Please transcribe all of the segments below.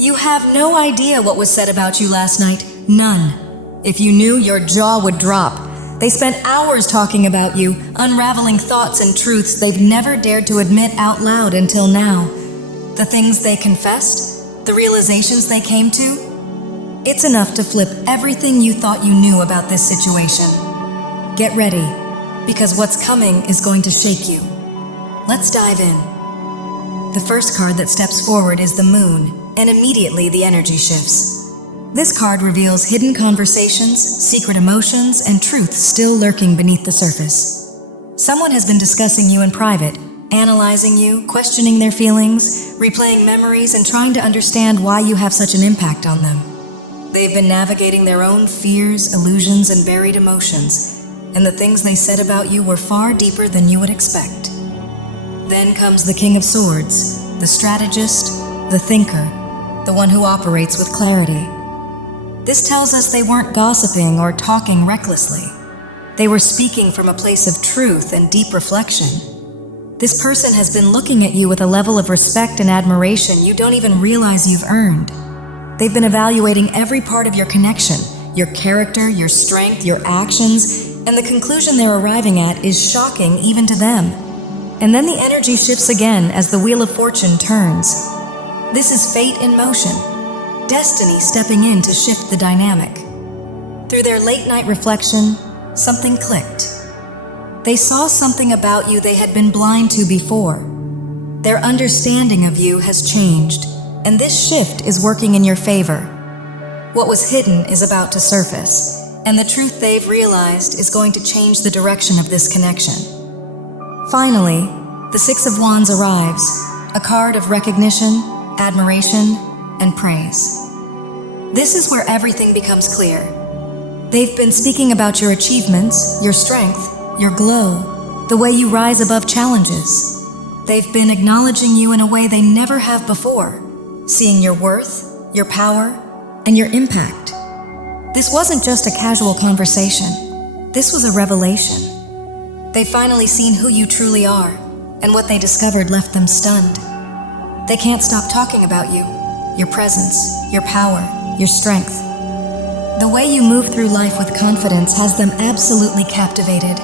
You have no idea what was said about you last night. None. If you knew, your jaw would drop. They spent hours talking about you, unraveling thoughts and truths they've never dared to admit out loud until now. The things they confessed, the realizations they came to, it's enough to flip everything you thought you knew about this situation. Get ready, because what's coming is going to shake you. Let's dive in. The first card that steps forward is the Moon, and immediately the energy shifts. This card reveals hidden conversations, secret emotions, and truths still lurking beneath the surface. Someone has been discussing you in private, analyzing you, questioning their feelings, replaying memories, and trying to understand why you have such an impact on them. They've been navigating their own fears, illusions, and buried emotions, and the things they said about you were far deeper than you would expect. Then comes the King of Swords, the strategist, the thinker, the one who operates with clarity. This tells us they weren't gossiping or talking recklessly. They were speaking from a place of truth and deep reflection. This person has been looking at you with a level of respect and admiration you don't even realize you've earned. They've been evaluating every part of your connection, your character, your strength, your actions, and the conclusion they're arriving at is shocking even to them. And then the energy shifts again as the Wheel of Fortune turns. This is fate in motion. Destiny stepping in to shift the dynamic. Through their late-night reflection, something clicked. They saw something about you they had been blind to before. Their understanding of you has changed, and this shift is working in your favor. What was hidden is about to surface, and the truth they've realized is going to change the direction of this connection. Finally, the Six of Wands arrives, a card of recognition, admiration, and praise. This is where everything becomes clear. They've been speaking about your achievements, your strength, your glow, the way you rise above challenges. They've been acknowledging you in a way they never have before, seeing your worth, your power, and your impact. This wasn't just a casual conversation. This was a revelation. They've finally seen who you truly are, and what they discovered left them stunned. They can't stop talking about you, your presence, your power, your strength. The way you move through life with confidence has them absolutely captivated.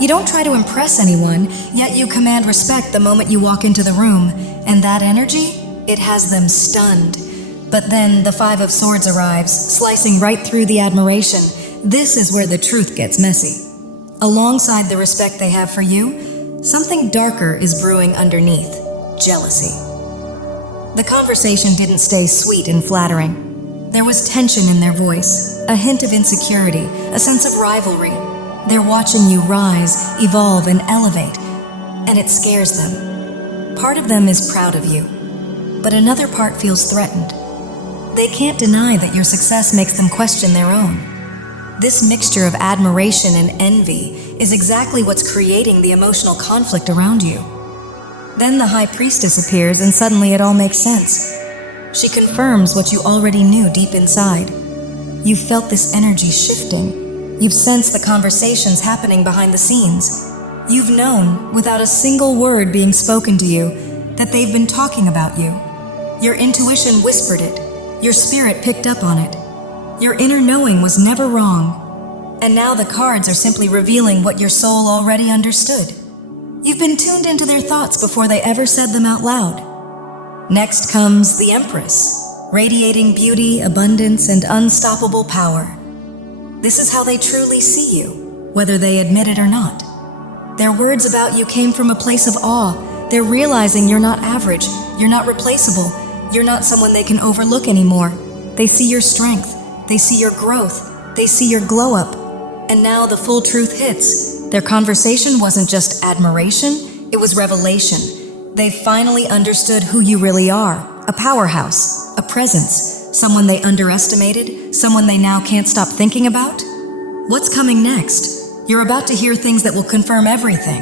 You don't try to impress anyone, yet you command respect the moment you walk into the room, and that energy, it has them stunned. But then the Five of Swords arrives, slicing right through the admiration. This is where the truth gets messy. Alongside the respect they have for you, something darker is brewing underneath: jealousy. The conversation didn't stay sweet and flattering. There was tension in their voice, a hint of insecurity, a sense of rivalry. They're watching you rise, evolve, and elevate, and it scares them. Part of them is proud of you, but another part feels threatened. They can't deny that your success makes them question their own. This mixture of admiration and envy is exactly what's creating the emotional conflict around you. Then the High Priestess appears, and suddenly it all makes sense. She confirms what you already knew deep inside. You've felt this energy shifting. You've sensed the conversations happening behind the scenes. You've known, without a single word being spoken to you, that they've been talking about you. Your intuition whispered it. Your spirit picked up on it. Your inner knowing was never wrong. And now the cards are simply revealing what your soul already understood. You've been tuned into their thoughts before they ever said them out loud. Next comes the Empress, radiating beauty, abundance, and unstoppable power. This is how they truly see you, whether they admit it or not. Their words about you came from a place of awe. They're realizing you're not average, you're not replaceable, you're not someone they can overlook anymore. They see your strength, they see your growth, they see your glow up. And now the full truth hits. Their conversation wasn't just admiration, it was revelation. They finally understood who you really are, a powerhouse, a presence, someone they underestimated, someone they now can't stop thinking about. What's coming next? You're about to hear things that will confirm everything.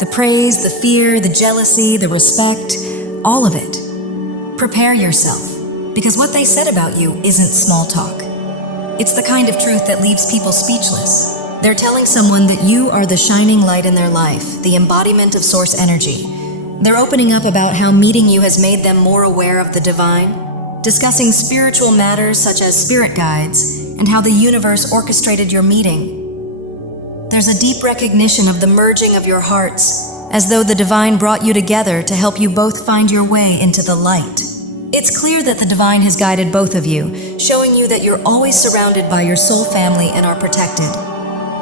The praise, the fear, the jealousy, the respect, all of it. Prepare yourself, because what they said about you isn't small talk. It's the kind of truth that leaves people speechless. They're telling someone that you are the shining light in their life, the embodiment of source energy. They're opening up about how meeting you has made them more aware of the divine, discussing spiritual matters such as spirit guides and how the universe orchestrated your meeting. There's a deep recognition of the merging of your hearts, as though the divine brought you together to help you both find your way into the light. It's clear that the divine has guided both of you, showing you that you're always surrounded by your soul family and are protected.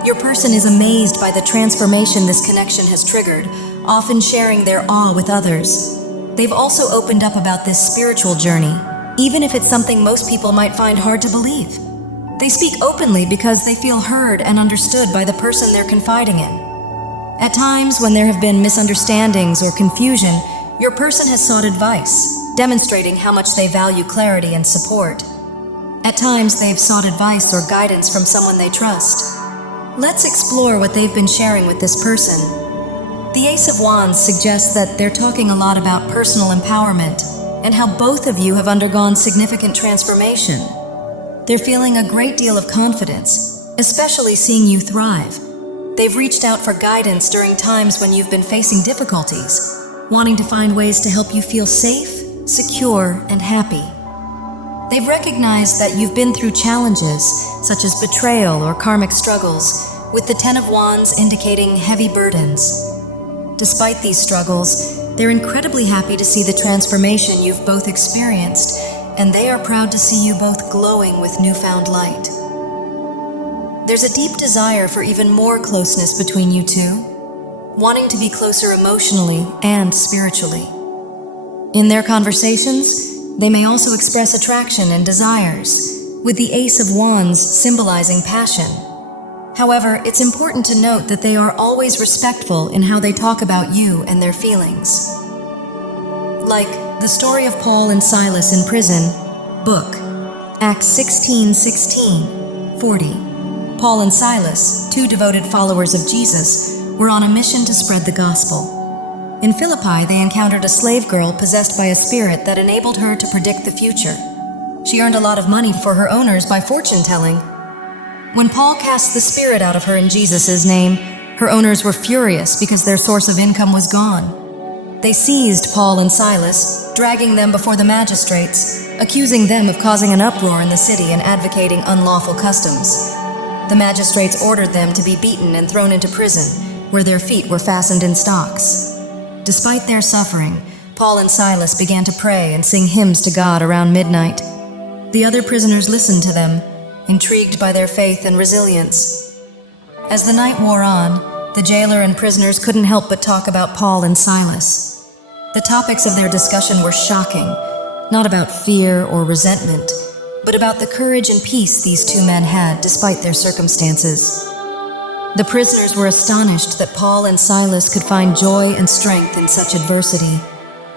Your person is amazed by the transformation this connection has triggered, often sharing their awe with others. They've also opened up about this spiritual journey, even if it's something most people might find hard to believe. They speak openly because they feel heard and understood by the person they're confiding in. At times, when there have been misunderstandings or confusion, your person has sought advice, demonstrating how much they value clarity and support. At times, they've sought advice or guidance from someone they trust. Let's explore what they've been sharing with this person. The Ace of Wands suggests that they're talking a lot about personal empowerment and how both of you have undergone significant transformation. They're feeling a great deal of confidence, especially seeing you thrive. They've reached out for guidance during times when you've been facing difficulties, wanting to find ways to help you feel safe, secure, and happy. They've recognized that you've been through challenges, such as betrayal or karmic struggles, with the Ten of Wands indicating heavy burdens. Despite these struggles, they're incredibly happy to see the transformation you've both experienced, and they are proud to see you both glowing with newfound light. There's a deep desire for even more closeness between you two, wanting to be closer emotionally and spiritually. In their conversations, they may also express attraction and desires, with the Ace of Wands symbolizing passion. However, it's important to note that they are always respectful in how they talk about you and their feelings. Like the story of Paul and Silas in prison, book, Acts 16:16, 40. Paul and Silas, two devoted followers of Jesus, were on a mission to spread the gospel. In Philippi, they encountered a slave girl possessed by a spirit that enabled her to predict the future. She earned a lot of money for her owners by fortune-telling. When Paul cast the spirit out of her in Jesus' name, her owners were furious because their source of income was gone. They seized Paul and Silas, dragging them before the magistrates, accusing them of causing an uproar in the city and advocating unlawful customs. The magistrates ordered them to be beaten and thrown into prison, where their feet were fastened in stocks. Despite their suffering, Paul and Silas began to pray and sing hymns to God around midnight. The other prisoners listened to them, intrigued by their faith and resilience. As the night wore on, the jailer and prisoners couldn't help but talk about Paul and Silas. The topics of their discussion were shocking, not about fear or resentment, but about the courage and peace these two men had despite their circumstances. The prisoners were astonished that Paul and Silas could find joy and strength in such adversity,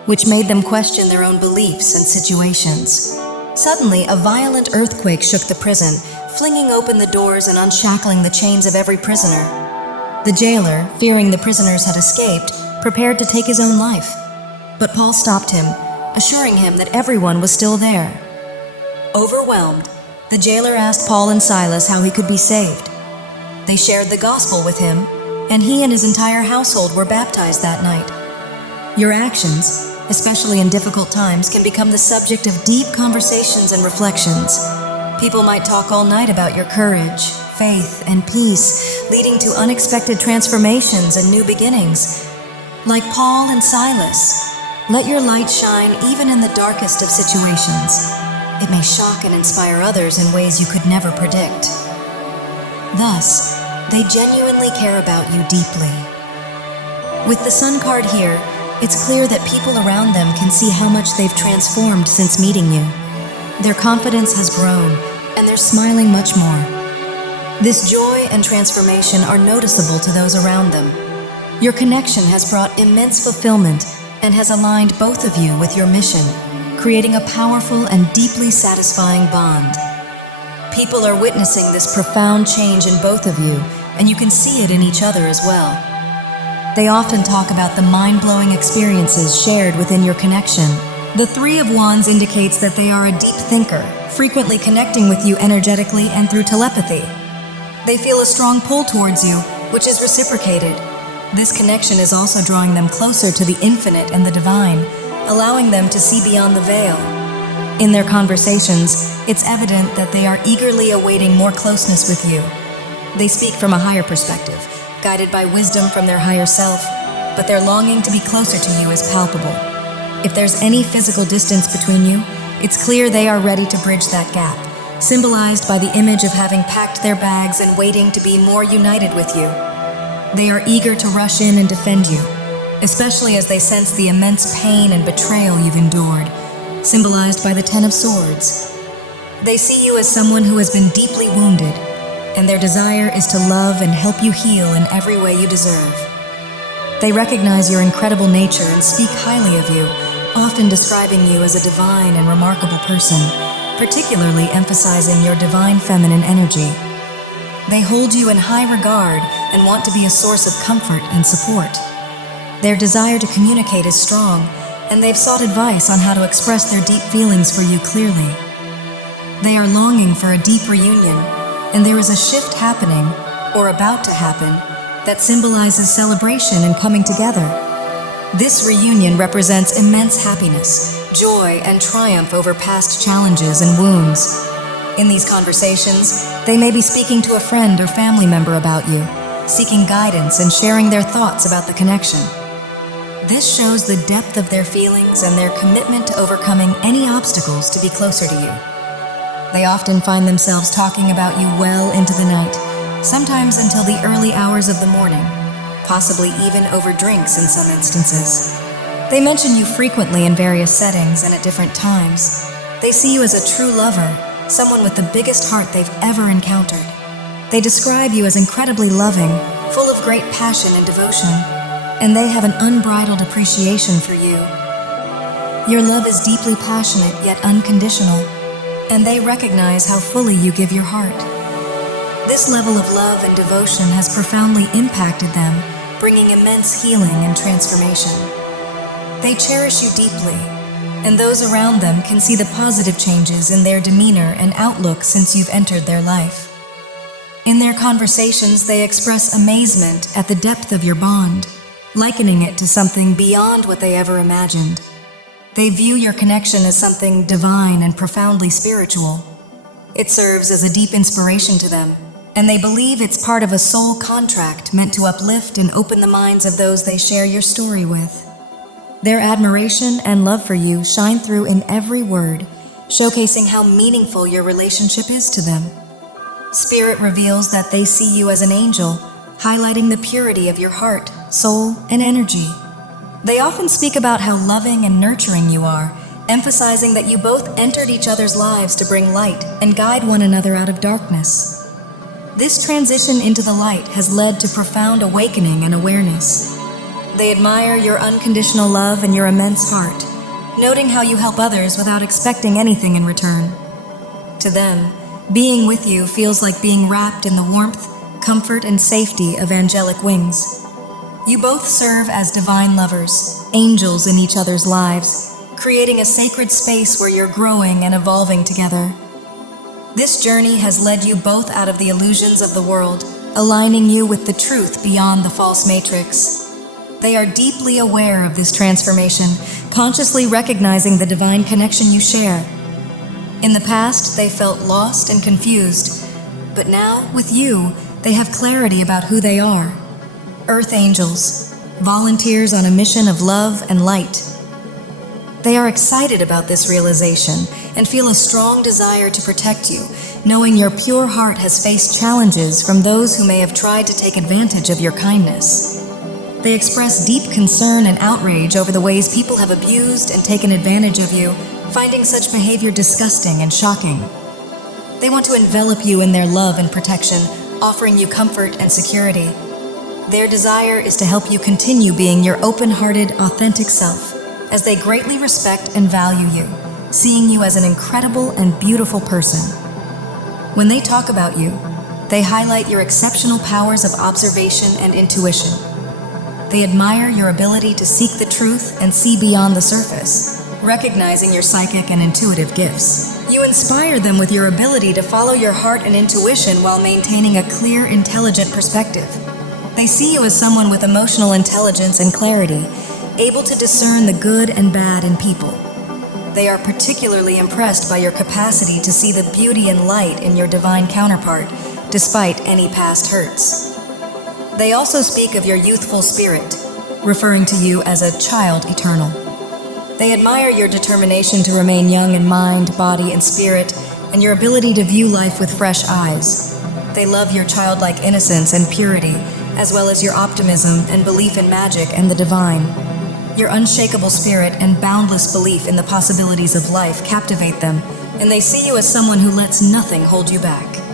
which made them question their own beliefs and situations. Suddenly, a violent earthquake shook the prison, flinging open the doors and unshackling the chains of every prisoner. The jailer, fearing the prisoners had escaped, prepared to take his own life. But Paul stopped him, assuring him that everyone was still there. Overwhelmed, the jailer asked Paul and Silas how he could be saved. They shared the gospel with him, and he and his entire household were baptized that night. Your actions, especially in difficult times, can become the subject of deep conversations and reflections. People might talk all night about your courage, faith, and peace, leading to unexpected transformations and new beginnings. Like Paul and Silas, let your light shine even in the darkest of situations. It may shock and inspire others in ways you could never predict. Thus, they genuinely care about you deeply. With the Sun card here, it's clear that people around them can see how much they've transformed since meeting you. Their confidence has grown, and they're smiling much more. This joy and transformation are noticeable to those around them. Your connection has brought immense fulfillment and has aligned both of you with your mission, creating a powerful and deeply satisfying bond. People are witnessing this profound change in both of you, and you can see it in each other as well. They often talk about the mind-blowing experiences shared within your connection. The Three of Wands indicates that they are a deep thinker, frequently connecting with you energetically and through telepathy. They feel a strong pull towards you, which is reciprocated. This connection is also drawing them closer to the infinite and the divine, allowing them to see beyond the veil. In their conversations, it's evident that they are eagerly awaiting more closeness with you. They speak from a higher perspective, guided by wisdom from their higher self, but their longing to be closer to you is palpable. If there's any physical distance between you, it's clear they are ready to bridge that gap, symbolized by the image of having packed their bags and waiting to be more united with you. They are eager to rush in and defend you, especially as they sense the immense pain and betrayal you've endured, symbolized by the Ten of Swords. They see you as someone who has been deeply wounded, and their desire is to love and help you heal in every way you deserve. They recognize your incredible nature and speak highly of you, often describing you as a divine and remarkable person, particularly emphasizing your divine feminine energy. They hold you in high regard and want to be a source of comfort and support. Their desire to communicate is strong, and they've sought advice on how to express their deep feelings for you clearly. They are longing for a deep reunion, and there is a shift happening, or about to happen, that symbolizes celebration and coming together. This reunion represents immense happiness, joy, and triumph over past challenges and wounds. In these conversations, they may be speaking to a friend or family member about you, seeking guidance and sharing their thoughts about the connection. This shows the depth of their feelings and their commitment to overcoming any obstacles to be closer to you. They often find themselves talking about you well into the night, sometimes until the early hours of the morning, possibly even over drinks in some instances. They mention you frequently in various settings and at different times. They see you as a true lover, someone with the biggest heart they've ever encountered. They describe you as incredibly loving, full of great passion and devotion, and they have an unbridled appreciation for you. Your love is deeply passionate yet unconditional, and they recognize how fully you give your heart. This level of love and devotion has profoundly impacted them, bringing immense healing and transformation. They cherish you deeply, and those around them can see the positive changes in their demeanor and outlook since you've entered their life. In their conversations, they express amazement at the depth of your bond, likening it to something beyond what they ever imagined. They view your connection as something divine and profoundly spiritual. It serves as a deep inspiration to them, and they believe it's part of a soul contract meant to uplift and open the minds of those they share your story with. Their admiration and love for you shine through in every word, showcasing how meaningful your relationship is to them. Spirit reveals that they see you as an angel, highlighting the purity of your heart, soul, and energy. They often speak about how loving and nurturing you are, emphasizing that you both entered each other's lives to bring light and guide one another out of darkness. This transition into the light has led to profound awakening and awareness. They admire your unconditional love and your immense heart, noting how you help others without expecting anything in return. To them, being with you feels like being wrapped in the warmth, comfort, and safety of angelic wings. You both serve as divine lovers, angels in each other's lives, creating a sacred space where you're growing and evolving together. This journey has led you both out of the illusions of the world, aligning you with the truth beyond the false matrix. They are deeply aware of this transformation, consciously recognizing the divine connection you share. In the past, they felt lost and confused, but now, with you, they have clarity about who they are. Earth angels, volunteers on a mission of love and light. They are excited about this realization and feel a strong desire to protect you, knowing your pure heart has faced challenges from those who may have tried to take advantage of your kindness. They express deep concern and outrage over the ways people have abused and taken advantage of you, finding such behavior disgusting and shocking. They want to envelop you in their love and protection, offering you comfort and security. Their desire is to help you continue being your open-hearted, authentic self, as they greatly respect and value you, seeing you as an incredible and beautiful person. When they talk about you, they highlight your exceptional powers of observation and intuition. They admire your ability to seek the truth and see beyond the surface, recognizing your psychic and intuitive gifts. You inspire them with your ability to follow your heart and intuition while maintaining a clear, intelligent perspective. They see you as someone with emotional intelligence and clarity, able to discern the good and bad in people. They are particularly impressed by your capacity to see the beauty and light in your divine counterpart, despite any past hurts. They also speak of your youthful spirit, referring to you as a child eternal. They admire your determination to remain young in mind, body, and spirit, and your ability to view life with fresh eyes. They love your childlike innocence and purity, as well as your optimism and belief in magic and the divine. Your unshakable spirit and boundless belief in the possibilities of life captivate them, and they see you as someone who lets nothing hold you back.